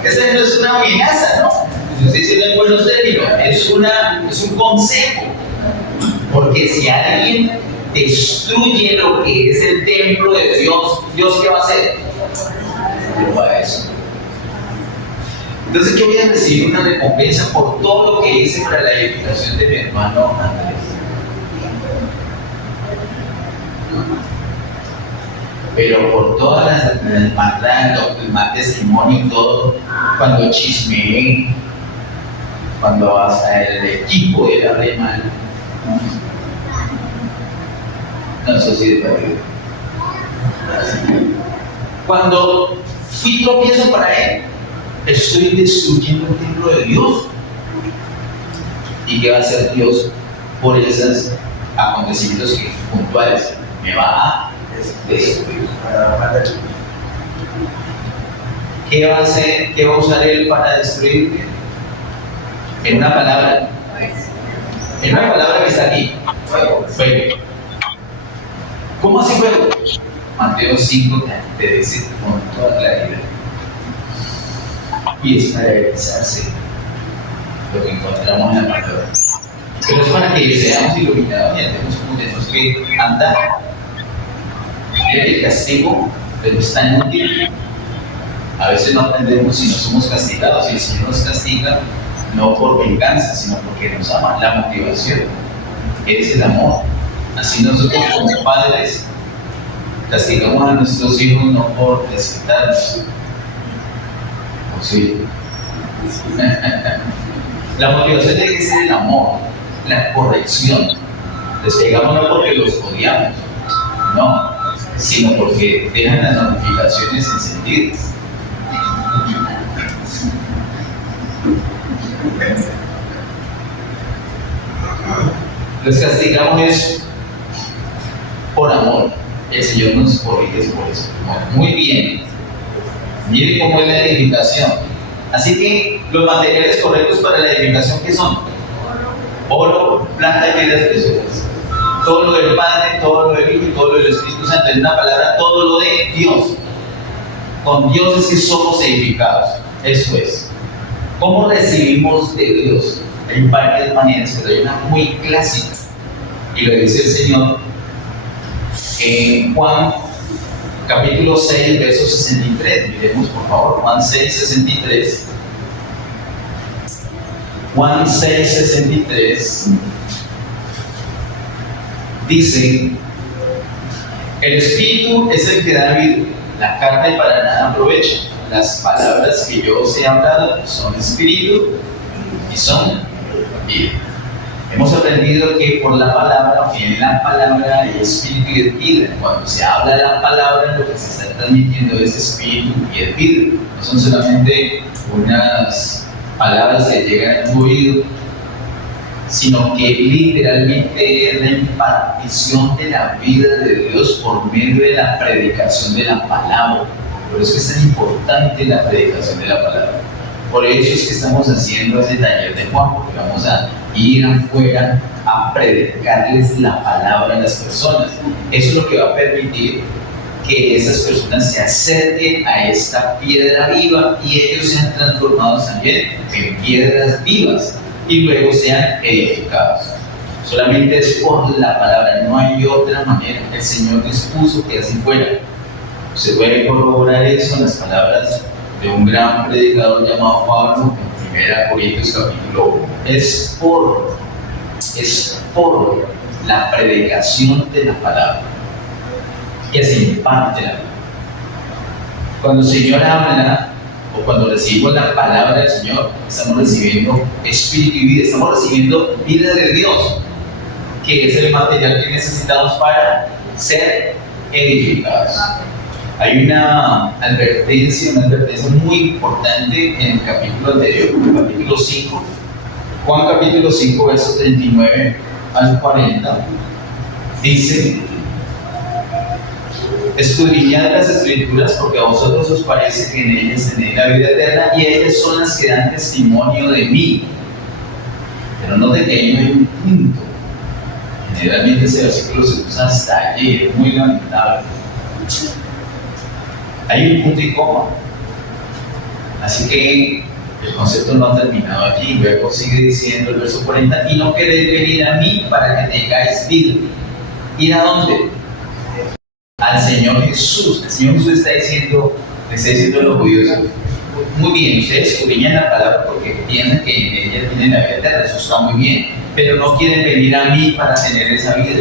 Esa no es una amenaza, ¿no? No estoy diciendo en buenos términos, es un consejo. Porque si alguien destruye lo que es el templo de Dios, ¿Dios qué va a hacer? Lo va a eso. Entonces yo voy a recibir una recompensa por todo lo que hice para la edificación de mi hermano Andrés. Pero por todas las maldades, el mal testimonio y todo, cuando chismeé, cuando hasta el equipo era re mal, no sé si es verdad. Cuando fui tropiezo para él, estoy destruyendo el templo de Dios. ¿Y qué va a hacer Dios por esos acontecimientos puntuales? Me va a destruir. ¿Qué va a hacer? ¿Qué va a usar él para destruirme? En una palabra. En una palabra que está aquí. Fuego. ¿Cómo así fuego? Mateo 5 te dice con toda claridad. Y es para realizarse lo que encontramos en la palabra. Pero es para que seamos iluminados y andemos como tenemos que andar. El castigo, pero es tan útil. A veces no aprendemos si no somos castigados, y el Señor nos castiga no por venganza, sino porque nos ama. La motivación es el amor. Así nosotros como padres castigamos a nuestros hijos no por desquitarnos. ¿O sí? La motivación tiene que ser el amor, la corrección. Les pegamos no porque los odiamos, no, sino porque dejan las notificaciones encendidas. Los castigamos es por amor. El Señor nos corrige por eso. Muy bien. Mire cómo es la edificación. Así que los materiales correctos para la edificación, ¿qué son? Oro, plata y piedras preciosas. Todo lo del Padre, todo lo del Hijo y todo lo del Espíritu Santo. En una palabra, todo lo de Dios. Con Dios es que somos edificados. Eso es. ¿Cómo recibimos de Dios? Hay varias maneras, pero hay una muy clásica. Y lo dice el Señor en Juan capítulo 6, verso 63. Miremos por favor, Juan 6, 63. Juan 6, 63 dice: el Espíritu es el que da vida, la carne para nada aprovecha. Las palabras que yo os he hablado son Espíritu y son vida. Hemos aprendido que por la palabra, que en la palabra hay espíritu y es vida. Cuando se habla de la palabra, lo que se está transmitiendo es espíritu y es vida. No son solamente unas palabras que llegan a tu oído, sino que literalmente es la impartición de la vida de Dios por medio de la predicación de la palabra. Por eso es tan importante la predicación de la palabra. Por eso es que estamos haciendo ese taller de Juan, porque vamos a ir afuera a predicarles la palabra a las personas. Eso es lo que va a permitir que esas personas se acerquen a esta piedra viva y ellos sean transformados también en piedras vivas y luego sean edificados. Solamente es por la palabra, no hay otra manera. El Señor dispuso que así fuera. Se puede corroborar eso en las palabras de un gran predicador llamado Pablo en 1 Corintios capítulo 1. Es por la predicación de la palabra que se imparte la vida. Cuando el Señor habla o cuando recibimos la palabra del Señor, estamos recibiendo espíritu y vida, estamos recibiendo vida de Dios, que es el material que necesitamos para ser edificados. Hay una advertencia muy importante en el capítulo anterior, el capítulo 5, Juan capítulo 5, versos 39 al 40, dice: escudriñad las Escrituras, porque a vosotros os parece que en ellas tenéis la vida eterna, y ellas son las que dan testimonio de mí. Pero no de que ahí no hay un punto. Generalmente ese versículo se usa hasta allí, es muy lamentable. Hay un punto y coma. Así que el concepto no ha terminado allí. Luego sigue diciendo el verso 40: y no queréis venir a mí para que tengáis vida. ¿Ir a dónde? Al Señor Jesús. El Señor Jesús le está diciendo a los judíos: muy bien, ustedes escudriñan la palabra porque piensan que en ella tienen la vida eterna, eso está muy bien, pero no quieren venir a mí para tener esa vida.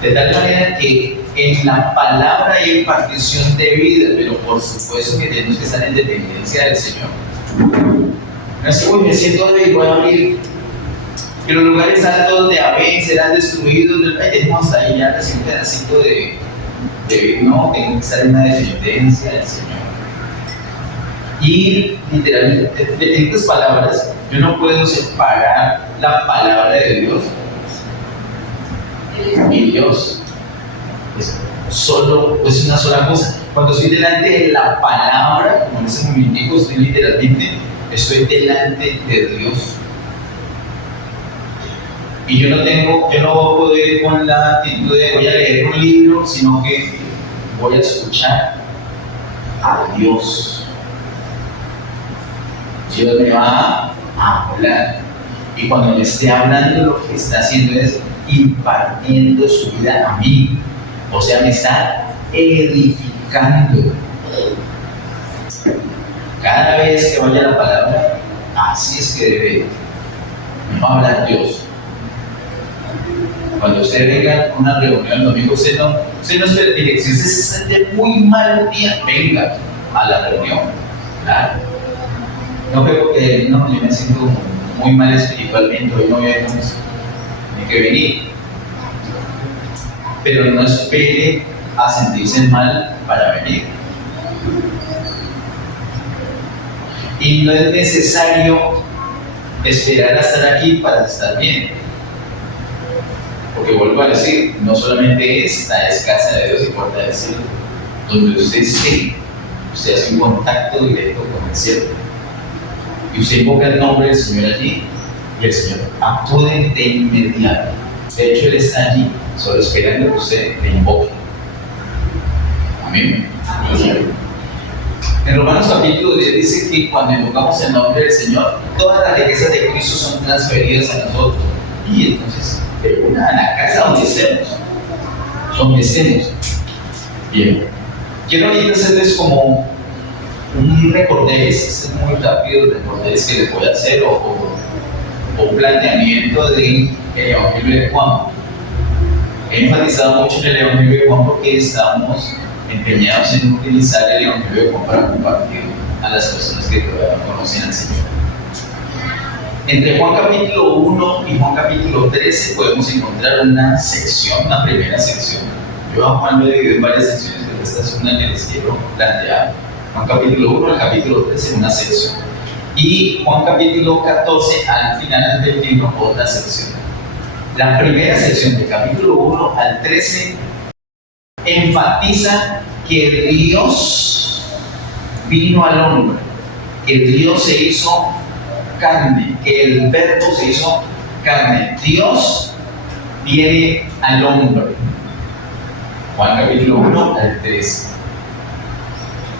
De tal manera que en la palabra hay impartición de vida, pero por supuesto que tenemos que estar en dependencia del Señor. No es que hoy me siento débil, voy a abrir, que los lugares altos de Abén serán destruidos. Tenemos hasta ahí ya casi un pedacito de no, tengo que estar en una dependencia del Señor. Y literalmente, en estas palabras, yo no puedo separar la palabra de Dios y Dios. Es una sola cosa. Cuando estoy delante de la palabra, como en ese momento estoy literalmente estoy delante de Dios. Y yo no puedo ir con la actitud de voy a leer un libro, sino que voy a escuchar a Dios. Dios me va a hablar. Y cuando me esté hablando, lo que está haciendo es impartiendo su vida a mí. O sea, me está edificando. Cada vez que vaya la palabra, así es que debe. Me va a hablar Dios. Cuando usted venga a una reunión el domingo, usted no espera, mire, si usted se siente muy mal un día, venga a la reunión. Claro. No creo que yo me siento muy mal espiritualmente, hoy no voy a ir, hay que venir. Pero no espere a sentirse mal para venir. Y no es necesario esperar a estar aquí para estar bien. Porque vuelvo a decir, no solamente esta es casa de Dios y puerta del cielo, donde usted esté, usted hace un contacto directo con el cielo. Y usted invoca el nombre del Señor allí, y el Señor acude de inmediato. De hecho, Él está allí, solo esperando que usted le invoque. Amén. En Romanos capítulo 10 dice que cuando invocamos el nombre del Señor, todas las riquezas de Cristo son transferidas a nosotros. Y entonces, de una a la casa donde estemos. Bien. Quiero ahorita hacerles como un recordés, es muy rápido el recordés que les voy a hacer, o un planteamiento del Evangelio de Juan. He enfatizado mucho en el Evangelio de Juan porque estamos empeñados en utilizar el Evangelio de Juan para compartir a las personas que todavía no conocen al Señor. Entre Juan capítulo 1 y Juan capítulo 13 podemos encontrar una sección, una primera sección. Yo a Juan lo he dividido en varias secciones, pero esta es una que les quiero plantear. Juan capítulo 1 al capítulo 13, una sección. Y Juan capítulo 14 al final, al 21, otra sección. La primera sección, del capítulo 1 al 13, enfatiza que Dios vino al hombre, que Dios se hizo carne, que el verbo se hizo carne. Dios viene al hombre. Juan capítulo 1 al 13.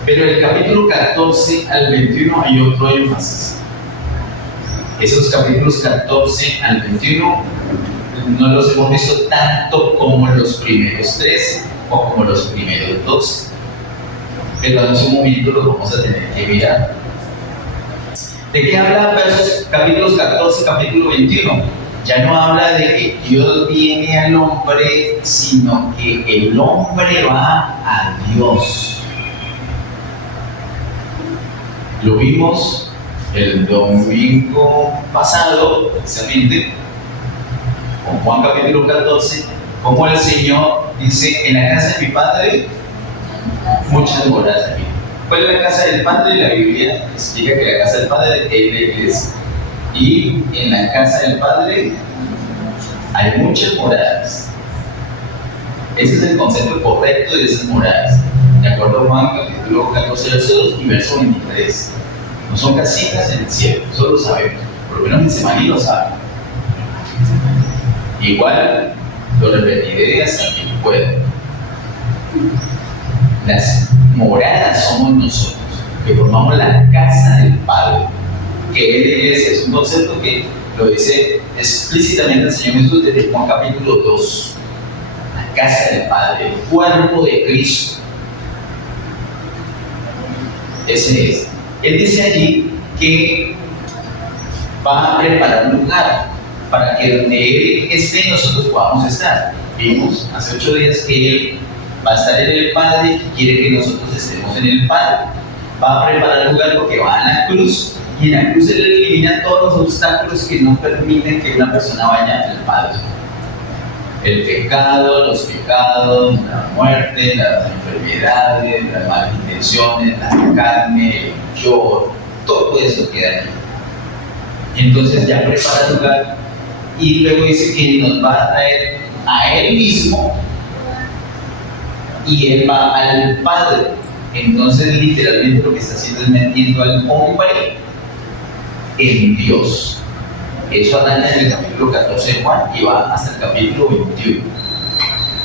Pero el capítulo 14 al 21 hay otro énfasis. Esos capítulos 14 al 21 no los hemos visto tanto como los primeros 13 o como los primeros 12. Pero en su momento los vamos a tener que mirar. ¿De qué habla versos, capítulos 14, capítulo 21? Ya no habla de que Dios viene al hombre, sino que el hombre va a Dios. Lo vimos el domingo pasado, precisamente, con Juan capítulo 14, como el Señor dice, en la casa de mi Padre, muchas moradas aquí. ¿Cuál es la casa del Padre? La Biblia explica que la casa del Padre es la iglesia. Y en la casa del Padre hay muchas moradas. Ese es el concepto correcto de esas moradas. De acuerdo a Juan capítulo 14, verso 2 y verso 23. No son casitas en el cielo, eso lo sabemos. Por lo menos en Semaní lo saben. Igual lo repetiré hasta que pueda. Las moradas somos nosotros, que formamos la casa del Padre, que es la iglesia. Es un concepto que lo dice explícitamente el Señor Jesús desde Juan capítulo 2. La casa del Padre, el cuerpo de Cristo. Ese es. Él dice allí que va a preparar un lugar para que donde Él esté nosotros podamos estar. Vimos hace 8 días que Él va a estar en el Padre y quiere que nosotros estemos en el Padre. Va a preparar un lugar porque va a la cruz, y en la cruz Él elimina todos los obstáculos que no permiten que una persona vaya al Padre. El pecado, los pecados, la muerte, las enfermedades, las malas intenciones, la carne, el yo, todo eso queda aquí. Entonces ya prepara el lugar y luego dice que nos va a traer a Él mismo y Él va al Padre. Entonces literalmente lo que está haciendo es metiendo al hombre en Dios. Eso arranca en el capítulo 14 de Juan y va hasta el capítulo 21.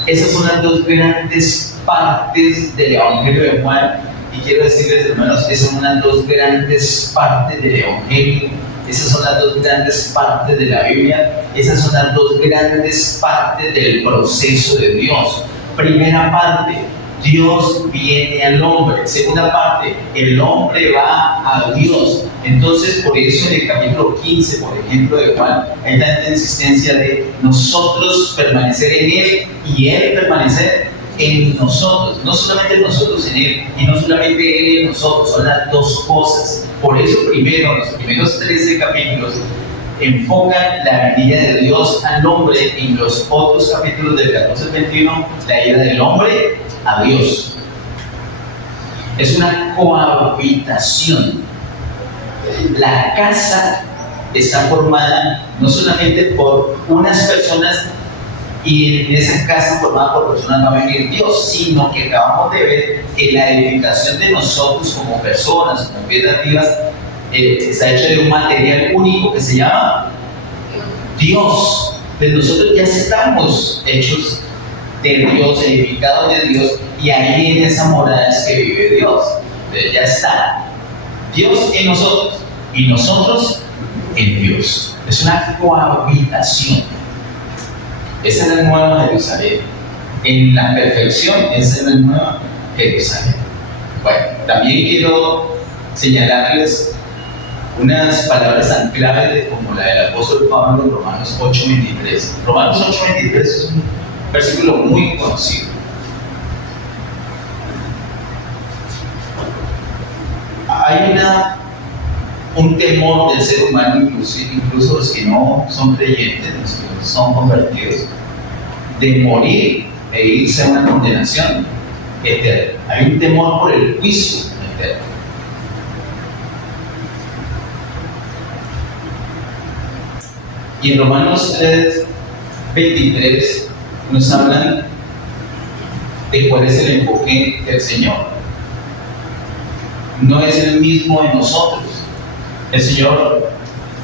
Esas son las dos grandes partes del Evangelio de Juan. Y quiero decirles, hermanos, esas son las dos grandes partes del Evangelio. Esas son las dos grandes partes de la Biblia. Esas son las dos grandes partes del proceso de Dios. Primera parte, Dios viene al hombre. Segunda parte, el hombre va a Dios. Entonces, por eso en el capítulo 15, por ejemplo, de Juan, hay tanta insistencia de nosotros permanecer en Él y Él permanecer en nosotros. No solamente nosotros en Él y no solamente Él en nosotros, son las dos cosas. Por eso primero, los primeros 13 capítulos enfocan la venida de Dios al hombre, y en los otros capítulos del 14 al 21, la ida del hombre a Dios. Es una cohabitación. La casa está formada no solamente por unas personas, y en esa casa formada por personas va a venir Dios, sino que acabamos de ver que la edificación de nosotros como personas, como piedras vivas, está hecha de un material único que se llama Dios. Pues nosotros ya estamos hechos de Dios, edificados de Dios, y ahí en esa morada es que vive Dios. Entonces ya está Dios en nosotros y nosotros en Dios. Es una cohabitación. Esa es la nueva Jerusalén. En la perfección, esa es la nueva Jerusalén. Bueno, también quiero señalarles unas palabras tan claves como la del apóstol Pablo en Romanos 8:23. Romanos 8:23 es un versículo muy conocido. Hay un temor del ser humano, incluso los que no son creyentes, los que no son convertidos, de morir e irse a una condenación eterna. Hay un temor por el juicio eterno. Y en Romanos 3:23 nos hablan de cuál es el enfoque del Señor. No es el mismo de nosotros. El Señor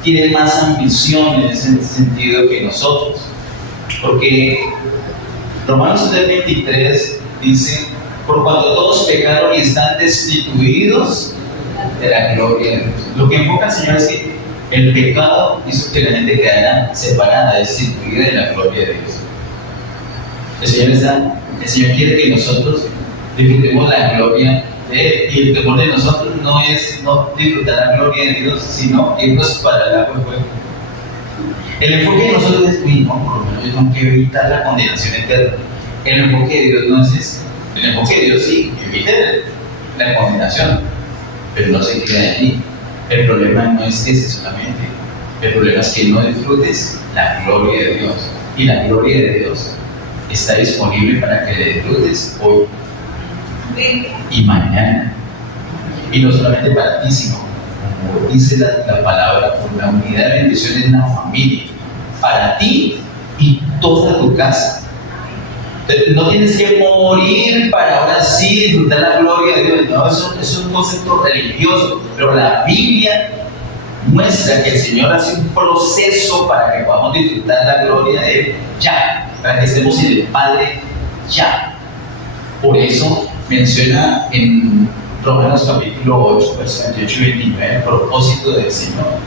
tiene más ambición en ese sentido que nosotros, porque Romanos 3:23 dice: por cuanto todos pecaron y están destituidos de la gloria de Dios. Lo que enfoca el Señor es que el pecado hizo que la gente quedara separada, destituida de la gloria de Dios. El Señor quiere que nosotros disfrutemos la gloria de Él, y el temor de nosotros no es no disfrutar la gloria de Dios, sino irnos para el agua de fuego. El enfoque de nosotros es: uy, no, por lo menos yo tengo que evitar la condenación eterna. El enfoque de Dios no es ese. El enfoque de Dios sí, evite la condenación, pero no se queda allí. El problema no es ese solamente. El problema es que no disfrutes la gloria de Dios. Y la gloria de Dios está disponible para que la disfrutes hoy y mañana. Y no solamente para ti, sino, como dice la palabra, por la unidad de bendición en la familia, para ti y toda tu casa. No tienes que morir para ahora sí disfrutar la gloria de Dios. No, eso es un concepto religioso, pero la Biblia muestra que el Señor hace un proceso para que podamos disfrutar la gloria de Él ya, para que estemos en el Padre ya. Por eso menciona en Romanos capítulo 8, versos 28 y 29, el propósito del Señor,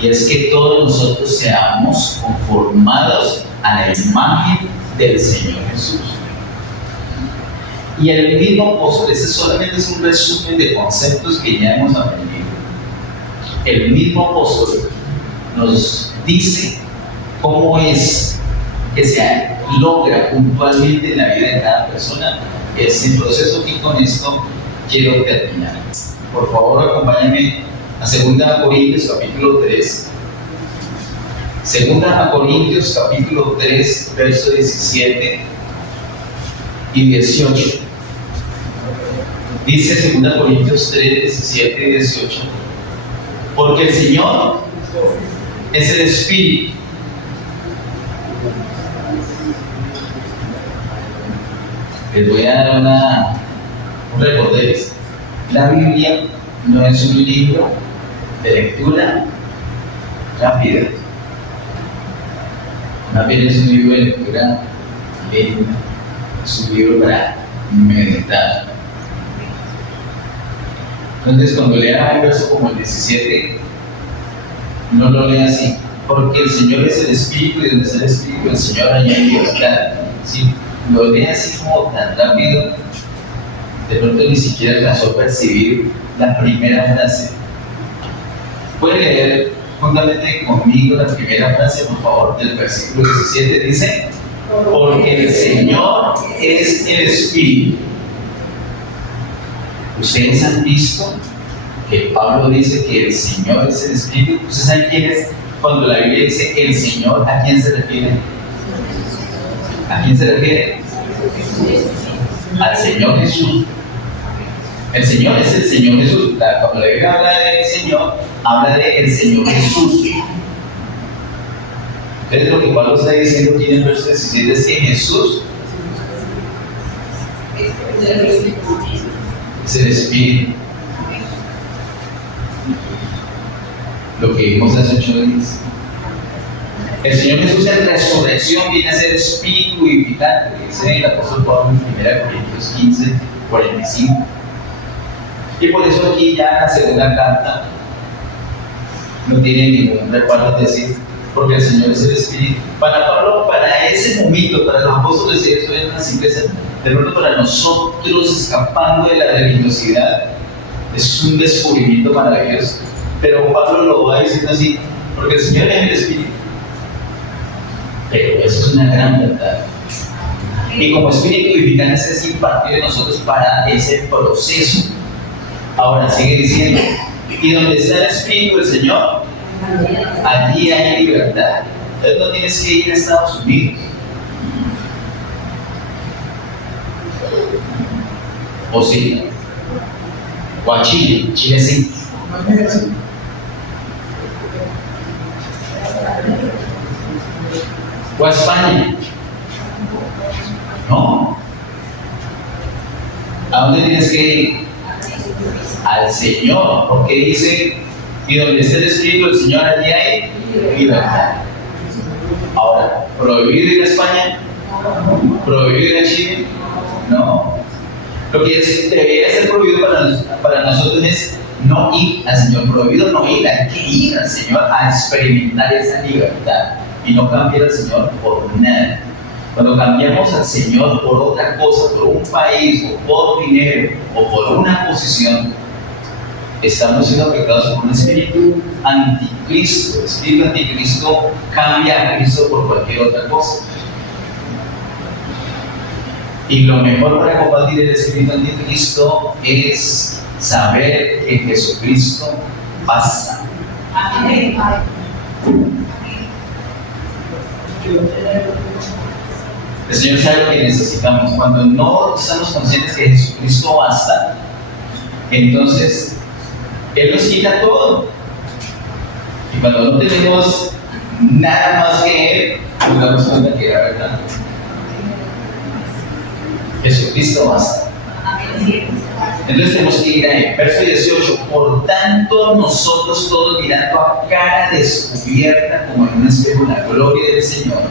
y es que todos nosotros seamos conformados a la imagen del Señor Jesús. Y el mismo apóstol, ese solamente es un resumen de conceptos que ya hemos aprendido. El mismo apóstol nos dice cómo es que se logra puntualmente en la vida de cada persona ese proceso, y con esto quiero terminar. Por favor, acompáñenme a 2 Corintios capítulo 3. 2 Corintios capítulo 3, versos 17 y 18. Dice 2 Corintios 3, 17 y 18: porque el Señor es el Espíritu. Les voy a dar un recordatorio. La Biblia no es un libro de lectura rápida. Más bien es un libro de lectura lenta, es un libro para meditar. Entonces, cuando lea un verso como el 17, no lo lea así, porque el Señor es el Espíritu y donde está el Espíritu, el Señor añade libertad. ¿Sí? Lo lea así como tan rápido, de pronto ni siquiera alcanzó a percibir la primera frase. Puede leer juntamente conmigo la primera frase, por favor, del versículo 17, dice: porque el Señor es el Espíritu. ¿Ustedes han visto que Pablo dice que el Señor es el Espíritu? ¿Ustedes saben quién es? Cuando la Biblia dice el Señor, ¿a quién se refiere? ¿A quién se refiere? Al Señor Jesús. El Señor es el Señor Jesús. Cuando la Biblia habla del Señor, habla del Señor Jesús. Entonces lo que Pablo está diciendo aquí en el verso 17 es que Jesús es el Espíritu. Lo que vimos hace 8 días. El Señor Jesús en resurrección viene a ser Espíritu vivificante, dice el apóstol Pablo en 1 Corintios 15, 45. Y por eso aquí ya en la segunda carta no tiene ningún recuerdo de decir, porque el Señor es el Espíritu. Para Pablo, para ese momento, para los apóstoles, eso es una simpleza. De pronto para nosotros, escapando de la religiosidad, es un descubrimiento maravilloso. Pero Pablo lo va diciendo así, porque el Señor es el Espíritu. Pero eso es una gran verdad. Y como Espíritu vivificante es impartido de nosotros para ese proceso. Ahora sigue diciendo, y donde está el Espíritu del Señor, allí hay libertad. Entonces no tienes que ir a Estados Unidos. O sí. O a Chile. Chile sí. O a España. No. ¿A dónde tienes que ir? Al Señor, porque dice, y donde esté el Espíritu del Señor, allí hay libertad. Ahora, ¿prohibido ir a España? ¿Prohibido ir a Chile? No. Lo que debería ser prohibido para nosotros es no ir al Señor. Prohibido no ir, hay que ir al Señor a experimentar esa libertad y no cambiar al Señor por nada. Cuando cambiamos al Señor por otra cosa, por un país, o por dinero, o por una posición, estamos siendo afectados por un espíritu anticristo. El espíritu anticristo cambia a Cristo por cualquier otra cosa. Y lo mejor para combatir el espíritu anticristo es saber que Jesucristo basta. Amén. El Señor sabe lo que necesitamos. Cuando no estamos conscientes que Jesucristo basta, entonces Él nos quita todo. Y cuando no tenemos nada más que Él, nos damos cuenta que era verdad. Jesucristo basta. Entonces tenemos que ir a Él. Verso 18. Por tanto, nosotros todos mirando a cara descubierta, como en un espejo, la gloria del Señor,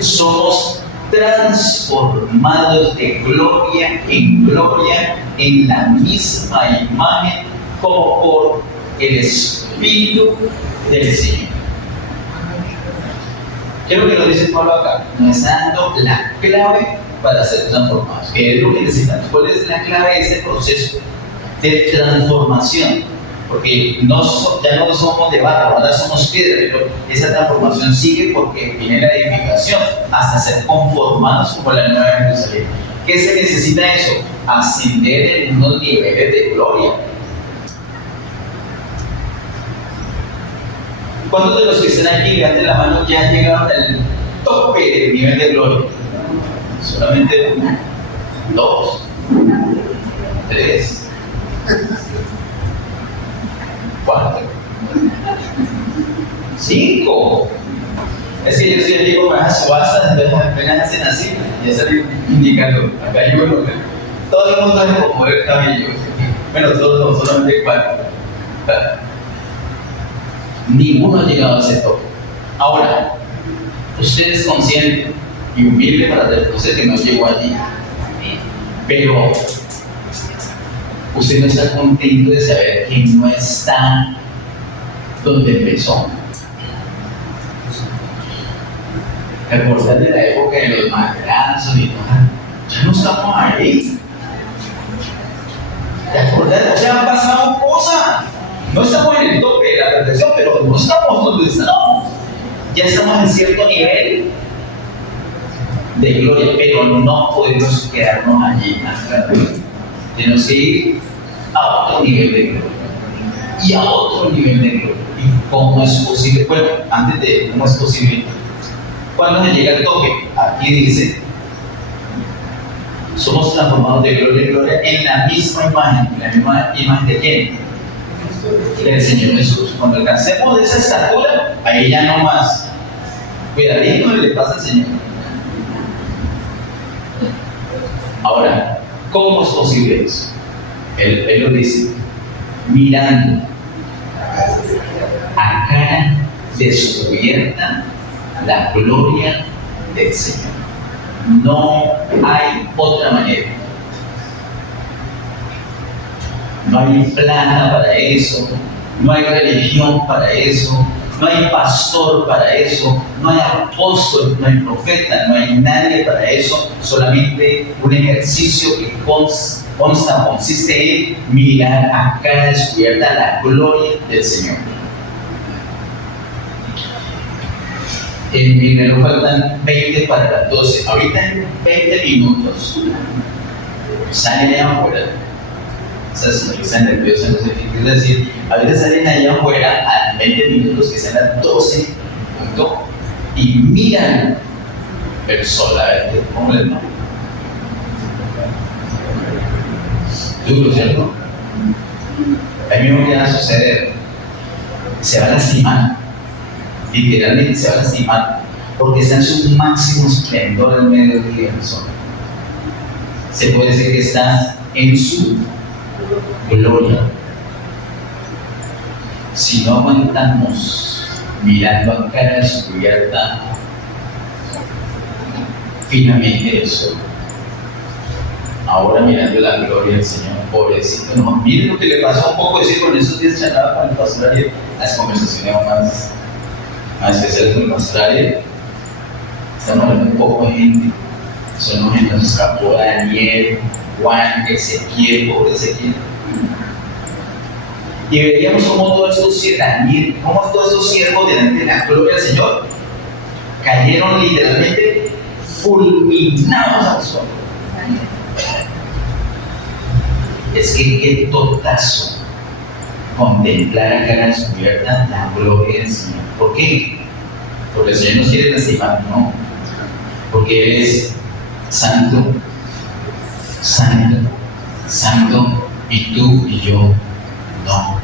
somos transformados de gloria en la misma imagen como por el Espíritu del Señor. ¿Qué es lo que nos dice Pablo acá? Nos está dando la clave para ser transformados. ¿Qué es lo que necesitamos? ¿Cuál es la clave de ese proceso de transformación? Porque ya no somos de barro, ahora somos piedra, pero esa transformación sigue porque viene la edificación hasta ser conformados como la nueva Jerusalén. ¿Qué se necesita eso? Ascender en unos niveles de gloria. ¿Cuántos de los que están aquí levanten la mano ya llegaron al tope del nivel de gloria? Solamente 1, 2, 3, 4, 5. Es que yo soy el digo más subasta, entonces apenas hacen así, ya salí indicando, acá hay uno. Todo el mundo hace como el cabello. Bueno, todos no, solamente 4. Ninguno ha llegado a ese tope. Ahora, usted es consciente y humilde para reconocer que no llegó allí, pero usted no está contento de saber que no está donde empezó. ¿Te acuerdas de la época de los macrazos y todo? Ya no estamos ahí. ¿Te acuerdas? O sea, han pasado cosas. No estamos en el tope de la perfección, pero no estamos donde estamos. Ya estamos en cierto nivel de gloria, pero no podemos quedarnos allí. Tenemos que ir a otro nivel de gloria y a otro nivel de gloria. ¿Y cómo es posible? Bueno, antes de cómo es posible, ¿cuándo se llega al tope? Aquí dice: somos transformados de gloria en gloria en la misma imagen. ¿La misma imagen de quién? Del Señor Jesús. Cuando alcancemos de esa estatura, ahí ya no más. Cuidadito le pasa al Señor. Ahora, ¿cómo es posible eso? Él lo dice: mirando a cara descubierta la gloria del Señor. No hay otra manera. No hay plata para eso, no hay religión para eso, no hay pastor para eso, no hay apóstol, no hay profeta, no hay nadie para eso. Solamente un ejercicio que consiste en mirar a cara descubierta la gloria del Señor. En mi reloj faltan 20 para las 12. Ahorita en 20 minutos salen allá afuera. Esa sonrisa nerviosa, no sé qué quiere decir. Ahorita salen allá afuera a 20 minutos, que sean las 12 y miran el sol. A ver, ¿cómo les va? Duro, ¿cierto? A mí me va a suceder. Se va a lastimar. Literalmente se va a lastimar, porque está en su máximo esplendor en medio del sol. Se puede decir que está en su gloria. Si no aguantamos mirando a cara descubierta finamente el sol, ahora mirando la gloria del Señor, pobrecito, no, miren lo que le pasó un poco, decir, con esos días charlaba con el pastor Ariel, las conversaciones más especiales con el pastor Ariel. Estamos hablando un poco de gente. Son los que nos escapó Daniel, Juan, Ezequiel, pobre Ezequiel. Y veríamos cómo todos estos siervos delante de la gloria del Señor cayeron literalmente fulminados al suelo. Es que qué totazo contemplar a cara descubierta la gloria del Señor. ¿Por qué? Porque el Señor nos quiere lastimar, no. Porque Él es santo, santo, santo, y tú y yo no.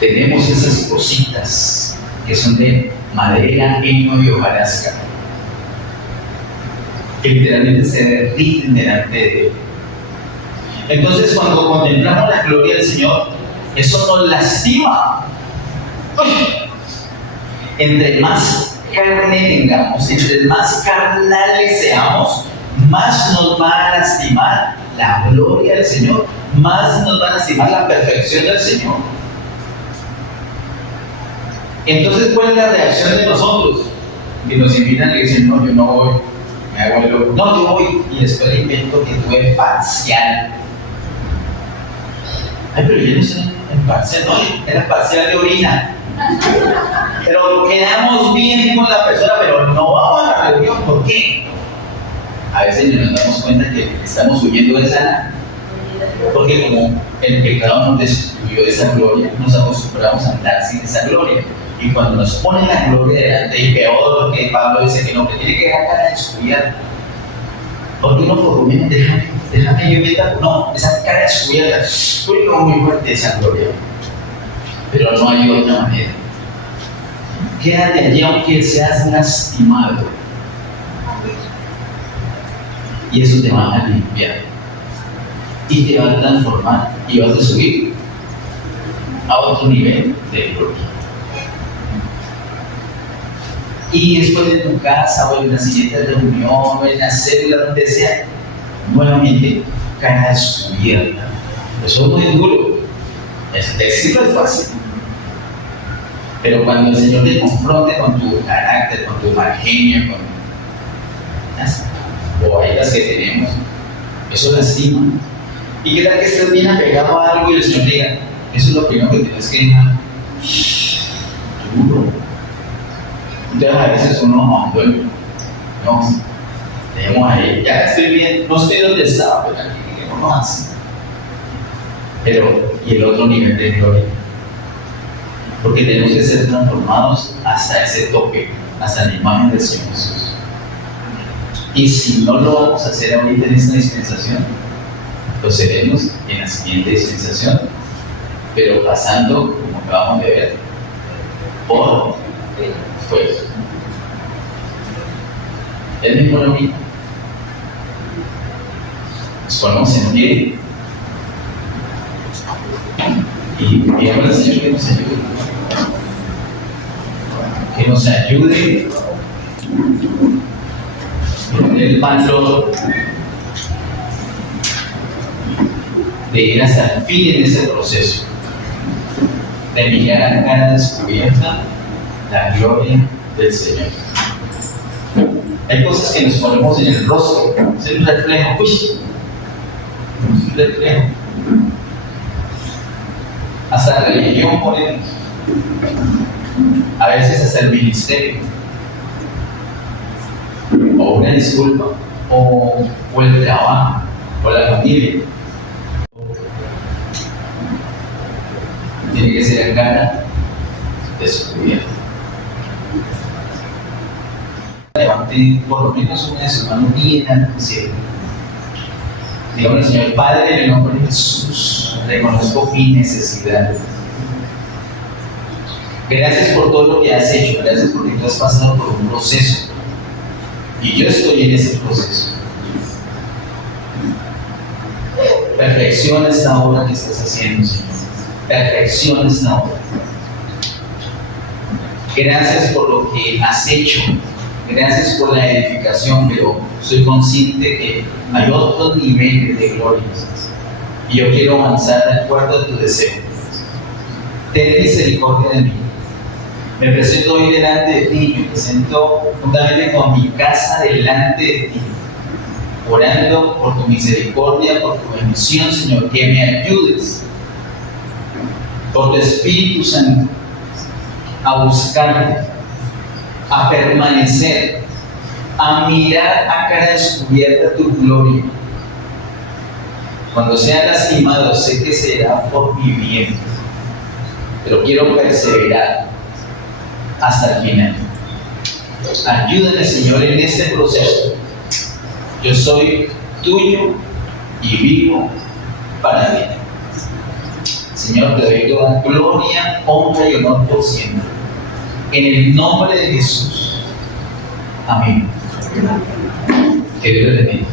Tenemos esas cositas que son de madera, heno y hojarasca, que literalmente se derriten delante de Él. Entonces, cuando contemplamos la gloria del Señor, eso nos lastima. Entre más carne tengamos, entre más carnales seamos, más nos va a lastimar la gloria del Señor, más nos va a lastimar la perfección del Señor. Entonces, ¿cuál es la reacción de nosotros? Que nos invitan y dicen: no, yo no voy, me hago el loco. No, yo voy, y después le invento que tuve parcial. Ay, pero yo no sé, en parcial, no, era parcial de orina. Pero quedamos bien con la persona, pero no vamos a la reunión. ¿Por qué? A veces nos damos cuenta que estamos huyendo de esa, porque como el pecado nos destruyó de esa gloria, nos acostumbramos a andar sin esa gloria. Y cuando nos ponen la gloria delante, y peor, que Pablo dice que no, que tiene que dejar cara descubierta. ¿Por qué no? Porque déjame yo meter, no, esa cara descubierta, uy, no, muy fuerte esa gloria. Pero no hay otra manera. Quédate allí aunque seas lastimado. Y eso te va a limpiar. Y te va a transformar. Y vas a subir a otro nivel de gloria. Y después de tu casa o en la siguiente reunión o en la célula, donde sea, nuevamente cara descubierta. Eso es muy duro. Decirlo es fácil. Pero cuando el Señor te confronte con tu carácter, con tu mal genio, con las bobaditas que tenemos, eso lastima. ¿Y qué tal que estés bien apegado a algo y el Señor diga, eso es lo primero que tienes que dejar? Duro. Entonces a veces uno, no, dejemos ahí, ya estoy bien, no estoy donde estaba, pero aquí no más. Pero, y el otro nivel de gloria. Porque tenemos que ser transformados hasta ese tope, hasta la imagen del Señor Jesús. Y si no lo vamos a hacer ahorita en esta dispensación, lo seremos en la siguiente dispensación, pero pasando, como acabamos de ver, por fuego. ¿Es mismo lo mismo? Nos ponemos en pie y pidamos al Señor que nos ayude. Que nos ayude en el valor de ir hasta el fin en ese proceso, de mirar a cara descubierta la gloria del Señor. Hay cosas que nos ponemos en el rostro, es un reflejo, un reflejo. Hasta la religión ponemos, a veces hasta el ministerio, o una disculpa, o el trabajo, o la familia. Tiene que ser a cara descubierta. Levante por lo menos una de sus manos bien al cielo. Dígame, Señor Padre, en el nombre de Jesús, reconozco mi necesidad. Gracias por todo lo que has hecho, gracias porque tú has pasado por un proceso y yo estoy en ese proceso. Perfecciona esta obra que estás haciendo, Señor. Perfecciona esta obra. Gracias por lo que has hecho. Gracias por la edificación, pero soy consciente que hay otros niveles de gloria y yo quiero avanzar de acuerdo a tu deseo. Ten misericordia de mí. Me presento hoy delante de ti, me presento juntamente con mi casa delante de ti, orando por tu misericordia, por tu bendición, Señor, que me ayudes por tu Espíritu Santo a buscarte, a permanecer, a mirar a cara descubierta tu gloria. Cuando sea lastimado, sé que será por mi bien, pero quiero perseverar hasta el final. Ayúdame, Señor, en este proceso. Yo soy tuyo y vivo para ti. Señor, te doy toda gloria, honra y honor por siempre. En el nombre de Jesús. Amén. Que Dios te bendiga.